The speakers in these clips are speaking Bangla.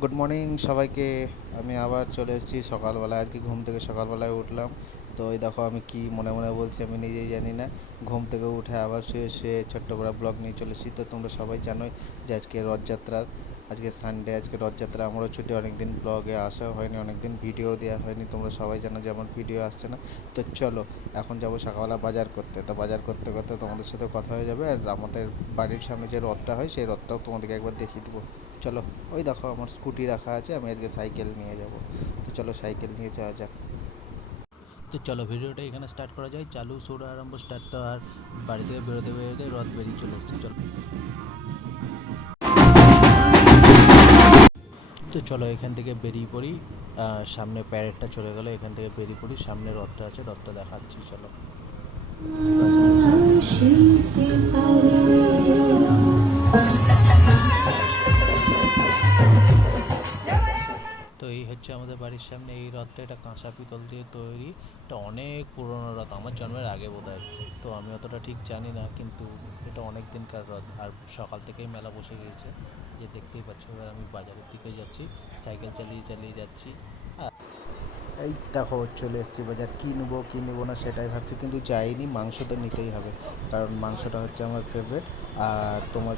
গুড মর্নিং সবাইকে। আমি আবার চলে এসেছি সকালবেলায়। আজকে ঘুম থেকে সকালবেলায় উঠলাম। তো এই দেখো আমি কি মনে মনে বলছি আমি নিজেই জানি না। ঘুম থেকে উঠে আবার শুয়ে শুয়ে ছোট্ট বড় ব্লগ নিয়ে চলে এসেছি। তো তোমরা সবাই জানোই যে আজকে রথযাত্রা, আজকে সানডে, আজকে রথযাত্রা। আমারও ছুটি, অনেক দিন ব্লগে আসা হয়নি, অনেক দিন ভিডিও দেওয়া হয়নি। তোমরা সবাই জানো যে আমার ভিডিও আসছে না। তো চলো এখন যাবো সকালবেলা বাজার করতে। তো বাজার করতে করতে তোমাদের সাথে কথা হয়ে যাবে, আর আমাদের বাড়ির সামনে যে রথটা হয় সেই রথটাও তোমাদেরকে একবার দেখিয়ে দেবো। চলো, ওই দেখো আমার স্কুটি রাখা আছে, আমি আজকে সাইকেল নিয়ে যাব। তো চলো সাইকেল নিয়ে যাওয়া যাক। তো চলো ভিডিওটা এখানে স্টার্ট করা যায়। চালু শুরু আরম্ভ স্টার্ট। তো আর বাড়ি থেকে বেরোতে বেরোতে রথ বেরিয়ে চলে এসেছে। চলো, তো চলো এখান থেকে বেরিয়ে পড়ি। সামনে প্যারেডটা চলে গেলো, এখান থেকে বেরিয়ে পড়ি। সামনে রথটা আছে, রথটা দেখাচ্ছি। চলো, তো আজকে আমি সাইকেল নিয়ে চলে এসেছি। তো এই হচ্ছে আমাদের বাড়ির সামনে এই রথটা। এটা কাঁসা পিতল দিয়ে তৈরি। এটা অনেক পুরনো রথ, আমার জন্মের আগে বোধহয়। তো আমি অতটা ঠিক জানি না, কিন্তু এটা অনেক দিনকার রথ। আর সকাল থেকেই মেলা বসে গিয়েছে, যে দেখতেই পাচ্ছ। এবার আমি বাজারের দিকে যাচ্ছি, সাইকেল চালিয়ে চালিয়ে যাচ্ছি। এই দেখো চলে এসেছি বাজার। কী নেবো কী নেবো না সেটাই ভাবছি, কিন্তু যাইনি। মাংস তো নিতেই হবে, কারণ মাংসটা হচ্ছে আমার ফেভারিট। আর তোমার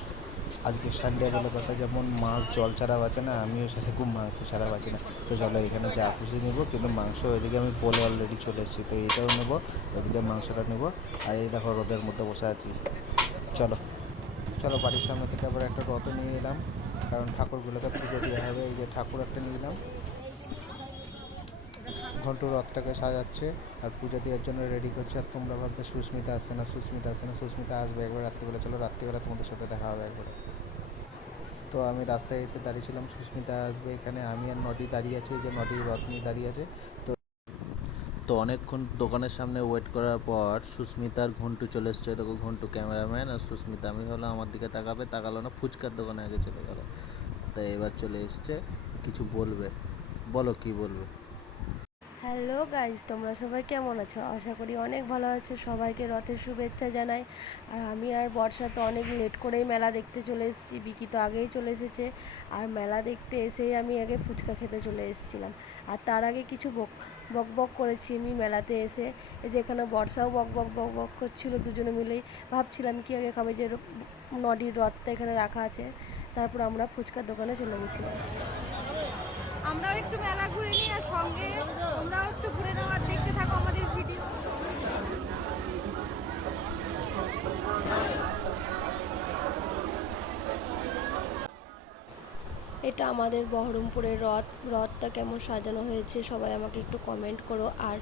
আজকে সানডে বলে কথা, যেমন মাছ জল ছাড়া বাঁচে না, আমিও সেরকম মাংস ছাড়া বাঁচি না। তো চলো এখানে যা খুশি নেবো, কিন্তু মাংস ওইদিকে আমি বলে অলরেডি চলে এসেছি। তো এইটাও নেবো, ওইদিকে মাংসটা নেবো। আর এই দেখো রোদের মধ্যে বসে আছি। চলো চলো বাড়ির সামনে থেকে আবার একটা রথ নিয়ে এলাম, কারণ ঠাকুরগুলোকে পুজো দেওয়া হবে। এই যে ঠাকুর একটা নিয়ে এলাম, ঘন্টু রথটাকে সাজাচ্ছে আর পুজো দেওয়ার জন্য রেডি করছে। আর তোমরা ভাববে সুস্মিতা আসছে না, সুস্মিতা আসছে না। সুস্মিতা আসবে একবার রাত্রিবেলা। চলো রাত্রিবেলা তোমাদের সাথে দেখা হবে একবার। তো আমি রাস্তায় এসে দাঁড়িয়েছিলাম, সুস্মিতা আসবে এখানে। আমি আর নটি দাঁড়িয়ে আছি, এই যে নটি রথ নিয়ে দাঁড়িয়ে আছে। তো তো অনেকক্ষণ দোকানের সামনে ওয়েট করার পর সুস্মিতার ঘন্টু চলে এসছে। দেখো ঘন্টু ক্যামেরাম্যান, আর সুস্মিতা। আমি হলাম আমার দিকে তাকাবে, তাকালো না, ফুচকার দোকানে আগে চলে গেল। তাই এবার চলে এসছে, কিছু বলবে। বলো কি বলবে। হ্যালো গাইজ, তোমরা সবাই কেমন আছো? আশা করি অনেক ভালো আছো। সবাইকে রথের শুভেচ্ছা জানাই। আর আমি আর বর্ষা তো অনেক লেট করেই মেলা দেখতে চলে এসেছি। বিকি তো আগেই চলে এসেছে। আর মেলা দেখতে এসেই আমি আগে ফুচকা খেতে চলে এসেছিলাম। আর তার আগে কিছু বক বক করেছি আমি মেলাতে এসে। এই যে এখানে বর্ষাও বক বক বক বক করছিল, দুজনে মিলেই ভাবছিলাম কি আগে খাবে, যে নদীর রথটা এখানে রাখা আছে। তারপর আমরা ফুচকার দোকানে চলে গেছিলাম। আমরাও একটু মেলা ঘুরে নিই, আর সঙ্গে তোমরাও একটু ঘুরে নাও আর দেখতে থাকো আমাদের ভিডিও। এটা আমাদের বহরমপুরের রথটা কেমন সাজানো হয়েছে সবাই আমাকে একটু কমেন্ট করো। আর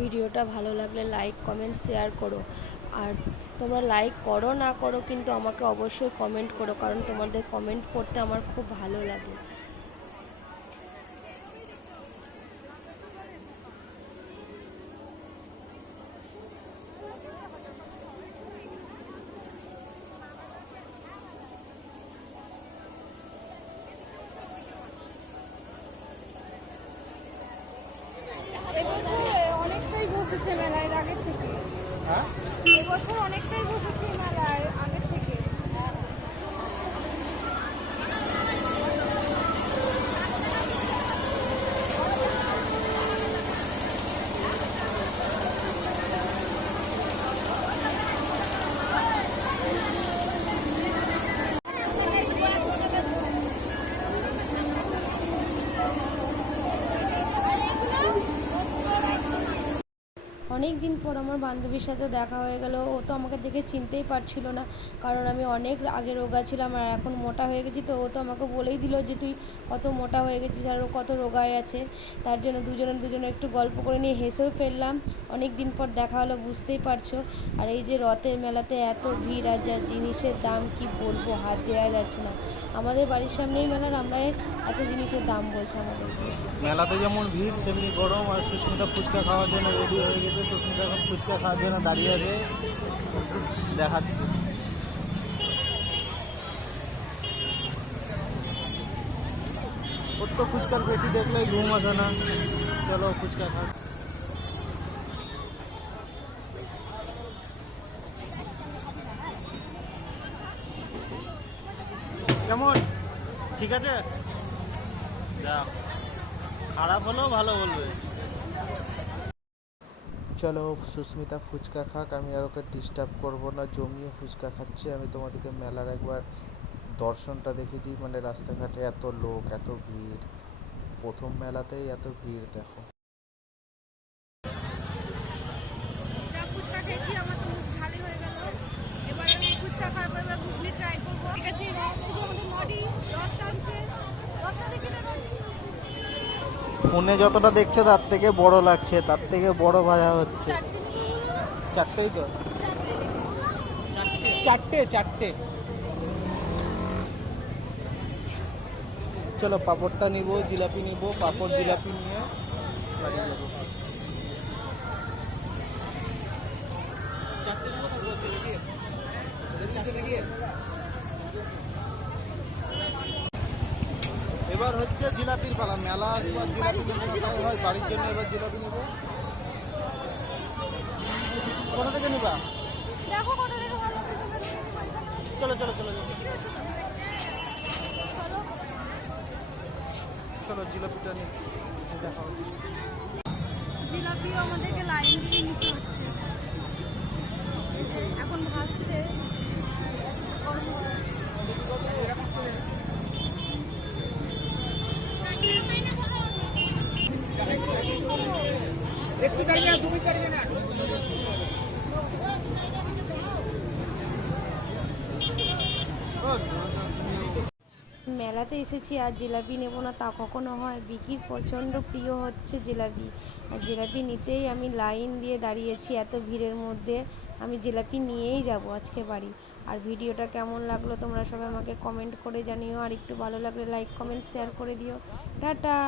ভিডিওটা ভালো লাগলে লাইক কমেন্ট শেয়ার করো। আর তোমরা লাইক করো না করো, কিন্তু আমাকে অবশ্যই কমেন্ট করো, কারণ তোমাদের কমেন্ট পড়তে আমার খুব ভালো লাগে। এবছর অনেকটাই বসেছে মেলায় আগের থেকে। হ্যাঁ, এবছর অনেকটাই বসেছে মেলায় আগের থেকে। অনেক দিন পর আমার বান্ধবীর সাথে দেখা হয়ে গেল। ও তো আমাকে দেখে চিনতেই পারছিল না, কারণ আমি অনেক আগে রোগা ছিলাম আর এখন মোটা হয়ে গেছি। তো ও তো আমাকে বলেই দিল যে তুই কত মোটা হয়ে গেছিস আর ও কত রোগায় আছে। তার জন্য দুজনে একটু গল্প করে নিয়ে হেসেও ফেললাম। অনেক দিন পর দেখা হলো, বুঝতেই পারছো। আর এই যে রথের মেলাতে এত ভিড়, আর যা জিনিসের দাম কি বলবো, হাত দেওয়া যাচ্ছে না। আমাদের বাড়ির সামনেই মেলার, আমরা এত জিনিসের দাম বলছে আমাদেরকে। মেলাতে যেমন ভিড় সেমনি গরম। আর সুস্মিতা ফুচকা খাওয়ার জন্য রেডি হয়ে গেছে। সুস্মিতা এখন ফুচকা খাওয়ার জন্য দাঁড়িয়ে আছে, দেখাচ্ছি। ওর তো ফুচকার পেটি দেখলেই ঘুম আসে না। চলো ফুচকা খা। কেমন, ঠিক আছে? খারাপ হলেও ভালো বলবে। চলো সুস্মিতা ফুচকা খাক, আমি আর ওকে ডিস্টার্ব করবো না, জমিয়ে ফুচকা খাচ্ছে। আমি তোমাদেরকে মেলার একবার দর্শনটা দেখিয়ে দিই, মানে রাস্তাঘাটে এত লোক, এত ভিড়, প্রথম মেলাতেই এত ভিড় দেখো। যা ফুচকা খেয়েছি আমার তো মুখ খালি হয়ে গেল। এবার আমি ফুচকা খাওয়ার পর এবার ঘুগনি ট্রাই করবো। ঠিক আছে, এবার শুধু আমাদের মডি রথ টানছে। রথটা দেখি না ফোনে যতটা দেখছো তার থেকে বড় লাগছে, তার থেকে বড় ভাজা হচ্ছে। চারটেই তো, চারটে। চলো পাঁপড়টা নিব, জিলাপি নিব, পাঁপড় জিলাপি নিয়ে বাড়ি যাবো। এবার হচ্ছে জিলাপির পালা, মেলা এবার জিলাপি নেবো, হয় বাড়ির জন্য এবার জিলাপি নেবো। কোথা থেকে নিবা? দেখো কত থেকে ভালো চলো চলো চলো চলো চলো জিলাপিটা নিই, দেখা হচ্ছে। জিলাপিও আমাদেরকে লাইন দিয়ে নিতে হচ্ছে। এই যে এখন ভাসছে গরম গরম। মেলাতে এসেছি আর জিলাপি নেব না তা কখনো হয়। বিকির প্রচণ্ড প্রিয় হচ্ছে জিলাপি, আর জিলাপি নিতেই আমি লাইন দিয়ে দাঁড়িয়েছি এত ভিড়ের মধ্যে। আমি জিলাপি নিয়েই যাব আজকে বাড়ি। আর ভিডিওটা কেমন লাগলো তোমরা সবাই আমাকে কমেন্ট করে জানিও, আর একটু ভালো লাগলে লাইক কমেন্ট শেয়ার করে দিও। টাটা।